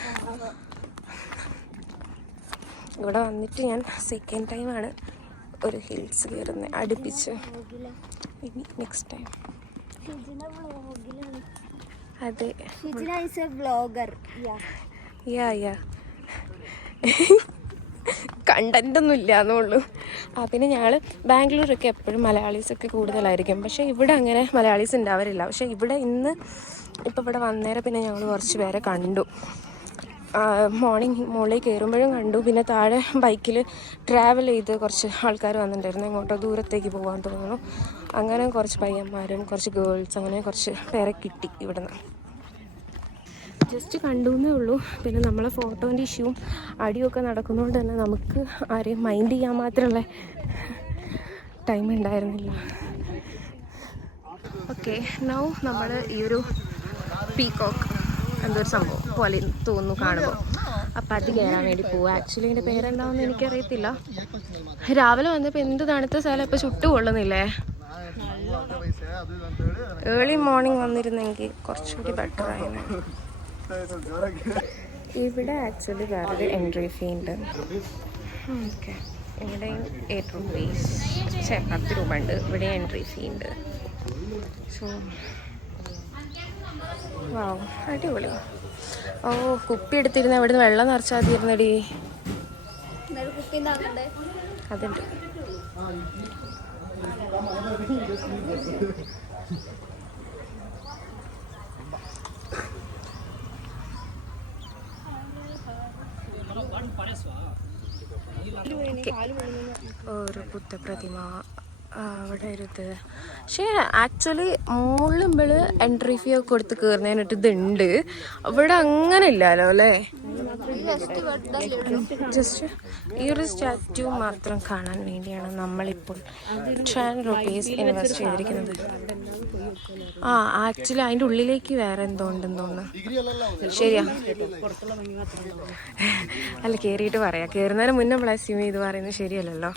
ഇവിടെ വന്നിട്ട് ഞാൻ സെക്കൻഡ് ടൈമാണ് ഒരു ഹിൽസ് കയറുന്നത് അടുപ്പിച്ച്. ഇനി നെക്സ്റ്റ് ടൈം. അതെ, കണ്ടന്റ് ഒന്നും ഇല്ലാന്നുള്ളൂ. പിന്നെ ഞങ്ങൾ ബാംഗ്ലൂരൊക്കെ എപ്പോഴും മലയാളീസൊക്കെ കൂടുതലായിരിക്കും, പക്ഷേ ഇവിടെ അങ്ങനെ മലയാളീസ് ഉണ്ടാവാറില്ല. പക്ഷേ ഇവിടെ ഇപ്പോൾ ഇവിടെ വന്നേരം പിന്നെ ഞങ്ങൾ കുറച്ച് പേരെ കണ്ടു. മോർണിംഗ് മുകളിൽ കയറുമ്പോഴും കണ്ടു. പിന്നെ താഴെ ബൈക്കിൽ ട്രാവൽ ചെയ്ത് കുറച്ച് ആൾക്കാർ വന്നിട്ടുണ്ടായിരുന്നു, എങ്ങോട്ടോ ദൂരത്തേക്ക് പോകാൻ തോന്നുന്നു. അങ്ങനെ കുറച്ച് പയ്യന്മാരും കുറച്ച് ഗേൾസ്, അങ്ങനെ കുറച്ച് പേരെ കിട്ടി ഇവിടുന്ന്. ജസ്റ്റ് കണ്ടു എന്നേ ഉള്ളൂ. പിന്നെ നമ്മളെ ഫോട്ടോൻ്റെ ഇഷ്യൂവും അടിയൊക്കെ നടക്കുന്നതുകൊണ്ട് തന്നെ നമുക്ക് ആരെയും മൈൻഡ് ചെയ്യാൻ മാത്രമുള്ള ടൈം ഉണ്ടായിരുന്നില്ല. ഓക്കെ, നൗ നമ്മൾ ഈ ഒരു പീകോക്ക് എന്തൊരു സംഭവം പോലെ തോന്നുന്നു കാണുമ്പോൾ. അപ്പം അത് കയറാൻ വേണ്ടി പോവുക. ആക്ച്വലി എൻ്റെ പേരെന്താണെന്ന് എനിക്കറിയത്തില്ല. രാവിലെ വന്നപ്പോൾ എന്ത് തണുത്ത സ്ഥലം, ഇപ്പോൾ ചുട്ടു കൊള്ളുന്നില്ലേ. ഏർലി മോർണിംഗ് വന്നിരുന്നെങ്കിൽ കുറച്ചുകൂടി ബെറ്റർ ആയിരുന്നു. ഇവിടെ ആക്ച്വലി വേറൊരു എൻട്രി ഫീ ഉണ്ട്. ഓക്കെ, ഇവിടെ 8 rupees 10 രൂപ ഉണ്ട്. ഇവിടെ എൻട്രി ഫീ ഉണ്ട്. സോ വാവ്, അടിപൊളി. ഓ, കുപ്പി എടുത്തിരുന്ന ഇവിടുന്ന് വെള്ളം നിറച്ചാൽ തീർന്നടി. അതുണ്ട്. और बुद्ध प्रतिमा അവിടെ ഇരുത്. പക്ഷേ ആക്ച്വലി മുകളിൽ എൻട്രി ഫീ ഒക്കെ കൊടുത്ത് കയറുന്നതിനൊരു ഇതുണ്ട്. ഇവിടെ അങ്ങനെ ഇല്ലല്ലോ അല്ലേ? ജസ്റ്റ് ഈ ഒരു സ്റ്റാറ്റ്യൂ മാത്രം കാണാൻ വേണ്ടിയാണ് നമ്മളിപ്പോൾ 10 rupees ഇൻവെസ്റ്റ് ചെയ്തിരിക്കുന്നത്. ആക്ച്വലി അതിൻ്റെ ഉള്ളിലേക്ക് വേറെ എന്തോ ഉണ്ടെന്ന് തോന്നുന്നു. ശരിയാ, അല്ല കയറിയിട്ട് പറയാം. കയറുന്നതിന് മുന്നേ നമ്മൾ അസ്യൂം ചെയ്ത് പറയുന്നത് ശരിയല്ലല്ലോ.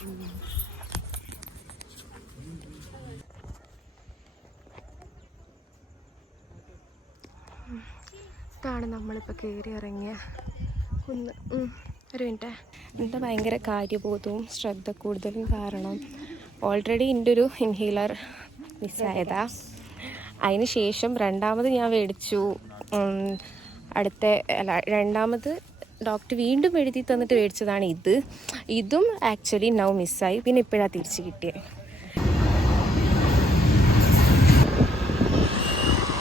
ഇതാണ് നമ്മളിപ്പോൾ കയറി ഇറങ്ങിയ കുന്ന്. ഒരു മിനിറ്റ്. എന്താ ഭയങ്കര കാര്യബോധവും ശ്രദ്ധ കൂടുതലും കാരണം ഓൾറെഡി എൻ്റെ ഒരു ഇൻഹേലർ മിസ്സായതാ. അതിന് ശേഷം രണ്ടാമത് ഞാൻ മേടിച്ചു. രണ്ടാമത് ഡോക്ടർ വീണ്ടും എഴുതി തന്നിട്ട് മേടിച്ചതാണ് ഇതും ആക്ച്വലി നൗ മിസ്സായി. പിന്നെ ഇപ്പോഴാണ് തിരിച്ച് കിട്ടിയത്.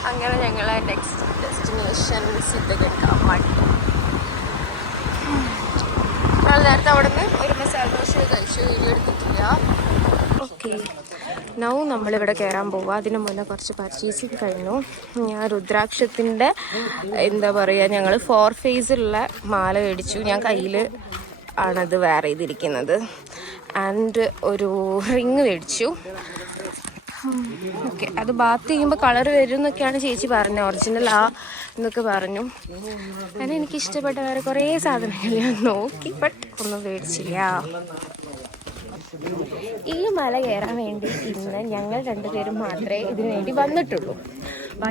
അങ്ങനെ ഞങ്ങളെ നെക്സ്റ്റ് ഡെസ്റ്റിനേഷൻ സിദ്ധഗംഗ മഠം. ഞങ്ങൾ നേരത്തെ അവിടെ നിന്ന് ഒരു മസാല ദോശ കഴിച്ചു, വീഡിയോ എടുത്തിട്ടില്ല. ഓക്കെ, നൗ നമ്മളിവിടെ കയറാൻ പോവുക. അതിന് മുന്നേ കുറച്ച് പർച്ചേസിങ് കഴിഞ്ഞു. ഞാൻ രുദ്രാക്ഷത്തിൻ്റെ എന്താ പറയുക, ഞങ്ങൾ 4 ഫേസിലുള്ള മാല മേടിച്ചു. ഞാൻ കയ്യിൽ ആണത് വെയർ ചെയ്തിരിക്കുന്നത്. ആൻഡ് ഒരു റിങ് മേടിച്ചു. ഓക്കെ, അത് ബാത്ത് ചെയ്യുമ്പോൾ കളർ വരും എന്നൊക്കെയാണ് ചേച്ചി പറഞ്ഞത്. ഒറിജിനൽ എന്നൊക്കെ പറഞ്ഞു. അങ്ങനെ എനിക്ക് ഇഷ്ടപ്പെട്ട വേറെ കുറേ സാധനങ്ങൾ ഞാൻ നോക്കി, ബട്ട് ഒന്നും മേടിച്ചില്ല. ഈ മല കയറാൻ വേണ്ടി ഇന്ന് ഞങ്ങൾ 2 പേരും മാത്രമേ ഇതിനു വേണ്ടി വന്നിട്ടുള്ളൂ.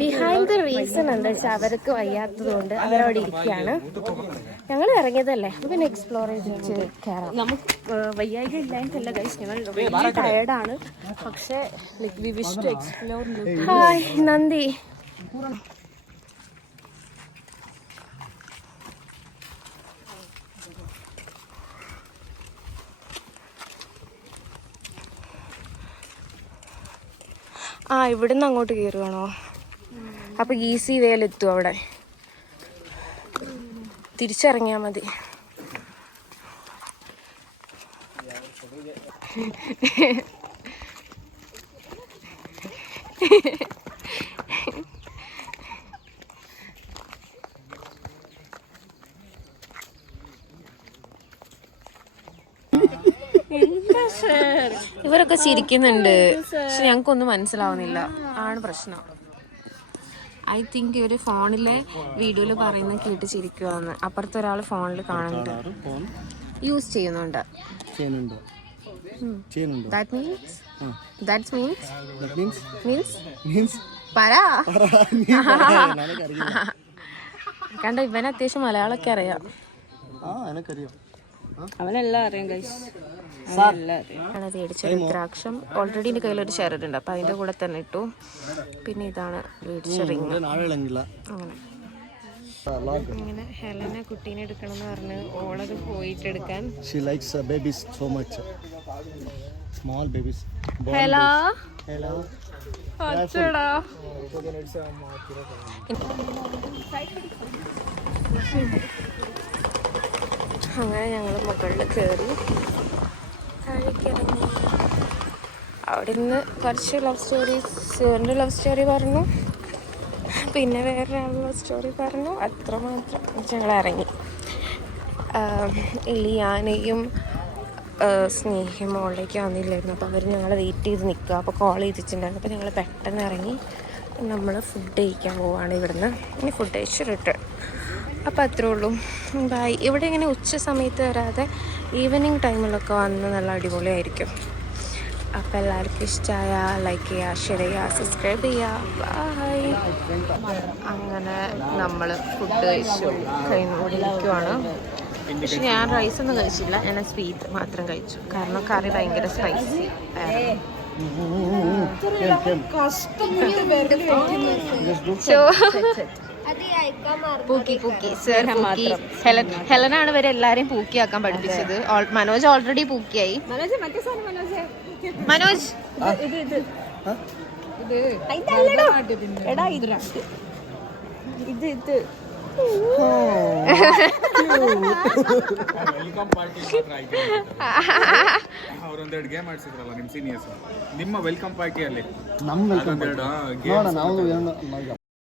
ബിഹൈൻഡ് ദ റീസൺ എന്താ വെച്ചാൽ അവർക്ക് വയ്യാത്തത് കൊണ്ട് അവരവിടെ ഇരിക്കുകയാണ്. ഞങ്ങൾ ഇറങ്ങിയതല്ലേ, പിന്നെ എക്സ്പ്ലോർ ചെയ്ത് കയറാം. നമുക്ക് വയ്യായ്ക ഇല്ലായിട്ടല്ല ഗൈസ്, ഞങ്ങൾ ടയർഡാണ്. പക്ഷേ we wish to explore. Hi നന്ദി. ഇവിടുന്ന് അങ്ങോട്ട് കയറുവാണോ? അപ്പൊ ഈസി വേലെത്തും. അവിടെ തിരിച്ചിറങ്ങിയാൽ മതി. ഇവരൊക്കെ ചിരിക്കുന്നുണ്ട്, പക്ഷെ ഞങ്ങൾക്കൊന്നും മനസ്സിലാവുന്നില്ല. ആണ് പ്രശ്നം. ഐ തിങ്ക് ഇവര് ഫോണിലെ വീഡിയോയിൽ പറയുന്നത് കേട്ട് ചിരിക്കുവാന്ന്. അപ്പുറത്തെ ഒരാൾ ഫോണിൽ കാണുന്നുണ്ട്, യൂസ് ചെയ്യുന്നുണ്ട്. കണ്ട ഇവന് അത്യാവശ്യം മലയാളമൊക്കെ അറിയാം. അവനെല്ലാം അറിയാം ഗൈസ്. മേടിച്ച രുദ്രാക്ഷം ഓൾറെഡി എൻ്റെ കയ്യിലൊരു ഷെയറുണ്ട്, അപ്പം അതിൻ്റെ കൂടെ തന്നെ ഇട്ടു. പിന്നെ ഇതാണ് മേടിച്ച റിങ്. അങ്ങനെ ഹെലന കുട്ടീനെ എടുക്കണം എന്ന് പറഞ്ഞ് ഓളത് പോയിട്ട് എടുക്കാൻ. ഹലോ അച്ചടാ. അങ്ങനെ ഞങ്ങൾ മുകളിൽ കയറി താഴേക്കിറങ്ങി. അവിടെ നിന്ന് കുറച്ച് എൻ്റെ ലവ് സ്റ്റോറി പറഞ്ഞു, പിന്നെ വേറെ ലവ് സ്റ്റോറി പറഞ്ഞു. അത്രമാത്രം ഞങ്ങൾ ഇറങ്ങി. ലിയാനയും സ്നേഹയും മോളിലേക്ക് വന്നില്ലായിരുന്നു. അപ്പോൾ അവർ ഞങ്ങളെ വെയിറ്റ് ചെയ്ത് നിൽക്കുക. അപ്പോൾ കോൾ ചെയ്തിട്ടുണ്ടായിരുന്നു. അപ്പോൾ ഞങ്ങൾ പെട്ടെന്ന് ഇറങ്ങി. നമ്മൾ ഫുഡ് കഴിക്കാൻ പോവുകയാണ് ഇവിടുന്ന്. ഇനി ഫുഡ് കഴിച്ച് റിട്ടേൺ. അപ്പോൾ അത്രേ ഉള്ളൂ. ബൈ. ഇവിടെ ഇങ്ങനെ ഉച്ച സമയത്ത് വരാതെ ഈവനിങ് ടൈമിലൊക്കെ വന്ന് നല്ല അടിപൊളിയായിരിക്കും. അപ്പോൾ എല്ലാവർക്കും ഇഷ്ടമായ ലൈക്ക് ചെയ്യുക, ഷെയർ ചെയ്യുക, സബ്സ്ക്രൈബ് ചെയ്യുക. ബൈ. അങ്ങനെ നമ്മൾ ഫുഡ് കഴിച്ചു കഴിഞ്ഞുകൊണ്ടിരിക്കുവാണ്. പക്ഷെ ഞാൻ റൈസൊന്നും കഴിച്ചില്ല, ഞാൻ സ്വീറ്റ് മാത്രം കഴിച്ചു. കാരണം കറി ഭയങ്കര സ്പൈസി ആയിരുന്നു. ഹെലനാണ് ഇവരെ എല്ലാരെയും പൂക്കിയാക്കാൻ പഠിപ്പിച്ചത്. മനോജ് ഓൾറെഡി പൂക്കിയായി. മനോജ് എടാ ഇത് ವೆಲ್ಕಮ್ ಪಾರ್ಟಿ ಮಾತ್ರ ಆಯ್ಕೆ ಅವ್ರೊಂದೆರಡು ಗೇಮ್ ಆಡ್ಸಿದ್ರಲ್ಲ ನಿಮ್ಮ ಸೀನಿಯರ್ಸ್ ನಿಮ್ಮ ವೆಲ್ಕಮ್ ಪಾರ್ಟಿಯಲ್ಲಿ ನಮ್ಮ ಅದೊಂದೆರಡು ನೋಡ ನಾವು